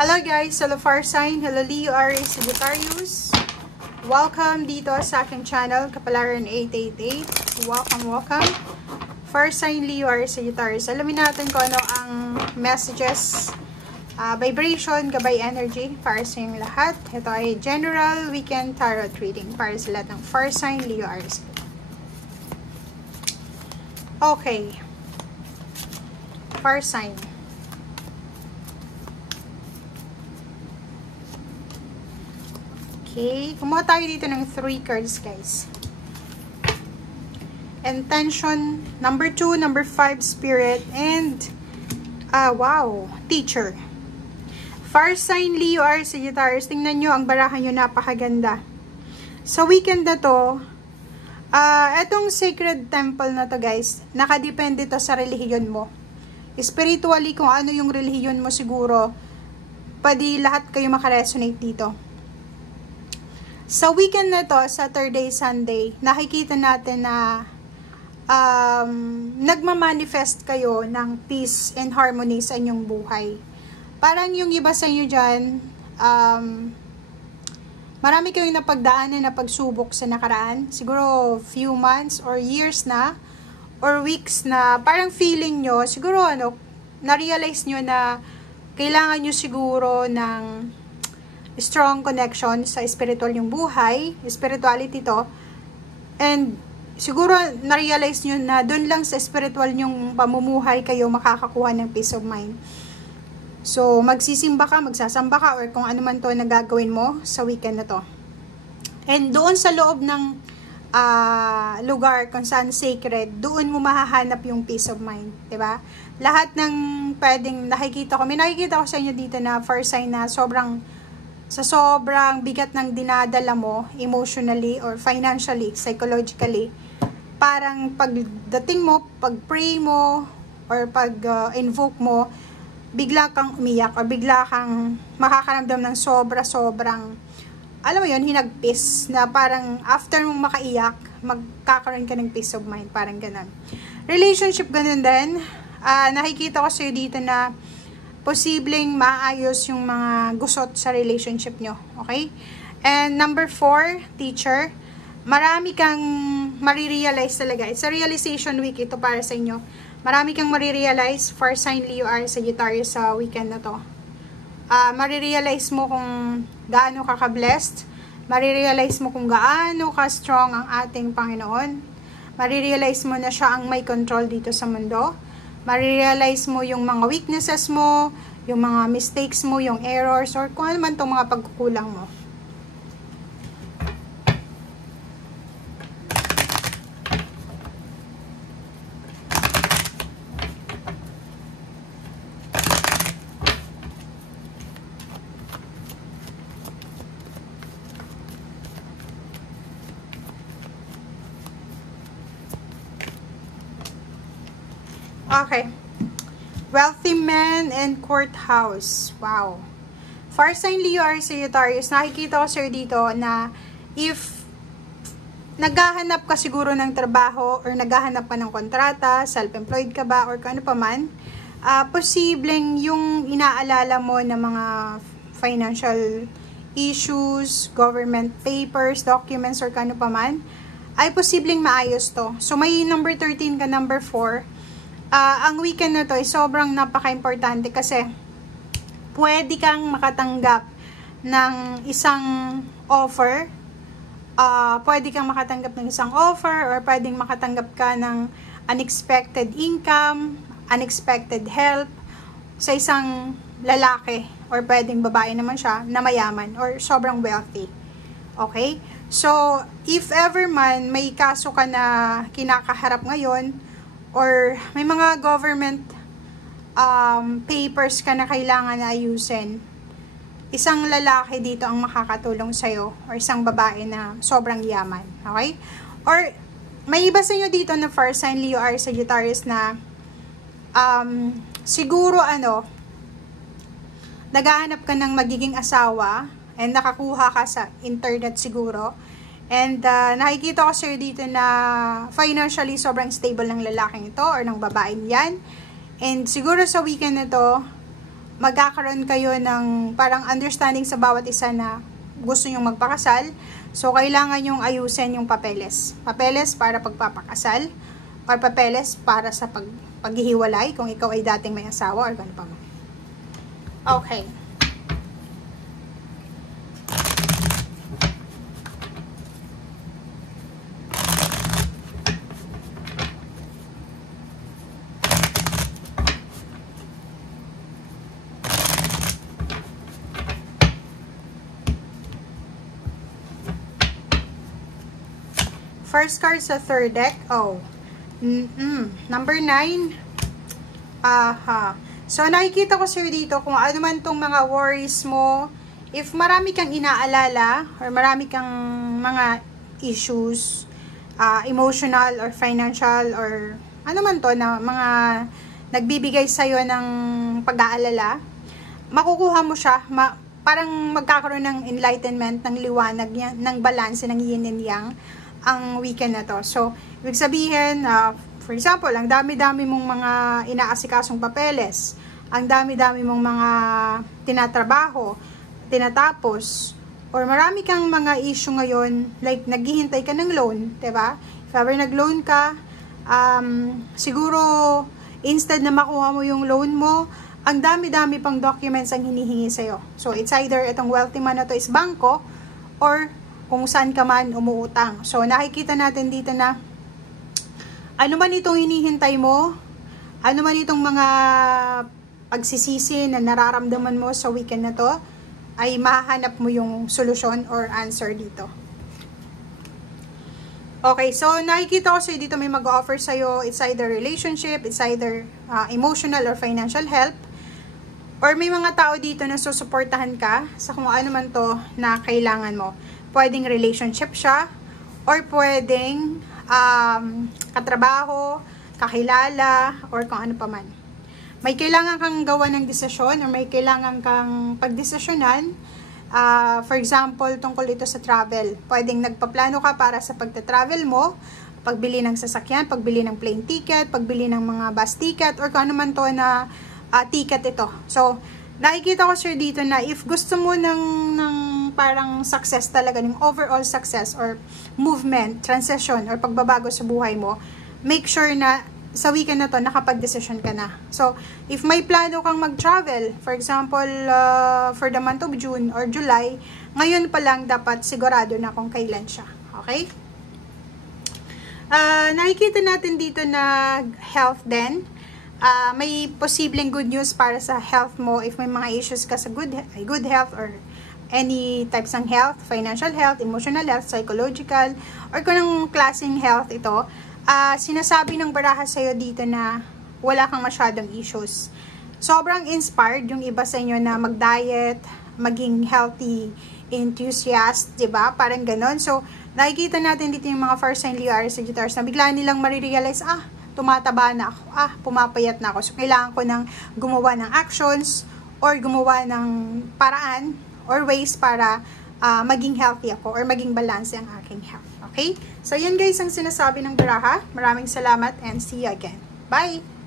Hello guys, hello fire sign, hello Leo, Aries, Sagittarius. Welcome dito sa aking channel, Kapalaran 888. Welcome. Fire sign, Leo, Aries, Sagittarius. Alamin natin kung ano ang messages, vibration, gabay energy para sa inyong lahat. Ito ay general weekend tarot reading para sa lahat ng fire sign, Leo, Aries. Okay. Fire sign. Okay, kumuha tayo dito ng 3 cards, guys. Intention, number 2, number 5, spirit, and, wow, teacher. Fire sign, Leo, Aries, Sagittarius. Tingnan nyo, ang barahan nyo, napakaganda. Sa weekend na to, etong sacred temple na to, guys, nakadepende to sa relihiyon mo. Spiritually, kung ano yung relihiyon mo siguro, pwede lahat kayo makaresonate dito. Sa weekend na to, Saturday, Sunday, nakikita natin na nagmamanifest kayo ng peace and harmony sa inyong buhay. Parang yung iba sa inyo dyan, marami kayong napagdaanan na pagsubok sa nakaraan. Siguro few months or years na, or weeks na, parang feeling nyo, siguro na-realize nyo na kailangan nyo siguro ng strong connection sa spiritual yung buhay, spirituality to, and siguro na-realize nyo na doon lang sa spiritual yung pamumuhay kayo makakakuha ng peace of mind. So, magsisimba ka, magsasamba ka, or kung ano man to na gagawin mo sa weekend na to. And doon sa loob ng lugar kung saan sacred, doon mo mahahanap yung peace of mind, diba? Lahat ng pwedeng nakikita ko, may nakikita ko sa inyo dito na fire sign na sobrang bigat ng dinadala mo, emotionally or financially, psychologically, parang pagdating mo, pag-pray mo, or pag-invoke mo, bigla kang umiyak, or bigla kang makakaramdam ng sobrang, alam mo yun, hinagpis, na parang after mong makaiyak, magkakaroon ka ng peace of mind, parang ganun. Relationship, ganun din. Nakikita ko sa'yo dito na posibleng maayos yung mga gusot sa relationship nyo. Okay? And number 4, teacher. Marami kang marirealize talaga. It's a realization week ito para sa inyo. Marami kang marirealize, fire sign, Leo, Aries, Sagittarius sa weekend na to. Marirealize mo kung gaano ka ka-blessed. Marirealize mo kung gaano ka-strong ang ating Panginoon. Marirealize mo na siya ang may control dito sa mundo. Marirealize mo yung mga weaknesses mo, yung mga mistakes mo, yung errors, or kung ano man itong mga pagkukulang mo. Okay. Wealthy man and courthouse. Wow. Fire sign, Leo, Aries, Sagittarius. Nakikita ko sir dito na if naghahanap ka siguro ng trabaho or naghahanap ka ng kontrata, self-employed ka ba, or kano pa man, posibleng yung inaalala mo na mga financial issues, government papers, documents, or kano pa man, ay posibleng maayos to. So, may number 13 ka, number 4. Ang weekend na to ay sobrang napaka-importante kasi pwede kang makatanggap ng isang offer, pwede kang makatanggap ng isang offer, or pwedeng makatanggap ka ng unexpected income, unexpected help sa isang lalaki, or pwedeng babae naman siya na mayaman or sobrang wealthy. Okay? So, if ever man may kaso ka na kinakaharap ngayon, or may mga government papers ka na kailangan na ayusin, isang lalaki dito ang makakatulong sa'yo, or isang babae na sobrang yaman. Okay? Or may iba sa inyo dito na fire sign, Leo, Aries, Sagittarius, na siguro naghahanap ka ng magiging asawa and nakakuha ka sa internet siguro. And nakikita ko sir dito na financially sobrang stable ng lalaking ito or ng babaeng yan. And siguro sa weekend na to, magkakaroon kayo ng parang understanding sa bawat isa na gusto nyong magpakasal. So, kailangan nyong ayusin yung papeles. Papeles para pagpapakasal or papeles para sa paghihiwalay kung ikaw ay dating may asawa or gano'n pa man. Okay. First card sa third deck. Oh. Number 9. Aha. So, nakikita ko sir dito kung ano man tong mga worries mo. If marami kang inaalala or marami kang mga issues, emotional or financial or ano man to na mga nagbibigay sa'yo ng pag-aalala, makukuha mo siya. Parang magkakaroon ng enlightenment, ng liwanag, ng balance, ng yin and yang ang weekend na to. So, ibig sabihin, for example, ang dami-dami mong mga inaasikasong papeles, ang dami-dami mong mga tinatrabaho, tinatapos, or marami kang mga issue ngayon, like naghihintay ka ng loan, diba? If ever nag-loan ka, siguro, instead na makuha mo yung loan mo, ang dami-dami pang documents ang hinihingi sa'yo. So, it's either itong wealthy man na to is bangko, or kung saan ka man umuutang. So, nakikita natin dito na ano man itong hinihintay mo, ano man itong mga pagsisisi na nararamdaman mo sa weekend na to, ay mahanap mo yung solusyon or answer dito. Okay, so nakikita ko sa'yo dito may mag-offer sa'yo, it's either relationship, it's either emotional or financial help, or may mga tao dito na susuportahan ka sa kung ano man to na kailangan mo. Pwedeng relationship siya, or pwedeng katrabaho, kakilala, or kung ano pa man. May kailangan kang gawa ng desisyon, or may kailangan kang pagdesisyonan. For example, tungkol ito sa travel. Pwedeng nagpaplano ka para sa pagta-travel mo, pagbili ng sasakyan, pagbili ng plane ticket, pagbili ng mga bus ticket, or kung ano man to na ticket ito. So, nakikita ko sir dito na if gusto mo ng parang success talaga, ng overall success or movement, transition, or pagbabago sa buhay mo, make sure na sa weekend na to, nakapag-decision ka na. So, if may plano kang mag-travel, for example, for the month of June or July, ngayon pa lang dapat sigurado na kung kailan siya. Okay? Nakikita natin dito na health din. May posibleng good news para sa health mo if may mga issues ka sa good health or any types ng health, financial health, emotional health, psychological, or kung anong klaseng health ito. Sinasabi ng baraha sa'yo dito na wala kang masyadong issues. Sobrang inspired yung iba sa inyo na mag-diet, maging healthy enthusiast, diba? Parang ganon. So, nakikita natin dito yung mga first sign Leo, Aries, Sagittarius na bigla nilang marirealize, tumataba na ako, pumapayat na ako. So, kailangan ko nang gumawa ng actions or gumawa ng paraan or ways para maging healthy ako or maging balance ang aking health. Okay? So, yan guys ang sinasabi ng baraha. Maraming salamat and see you again. Bye!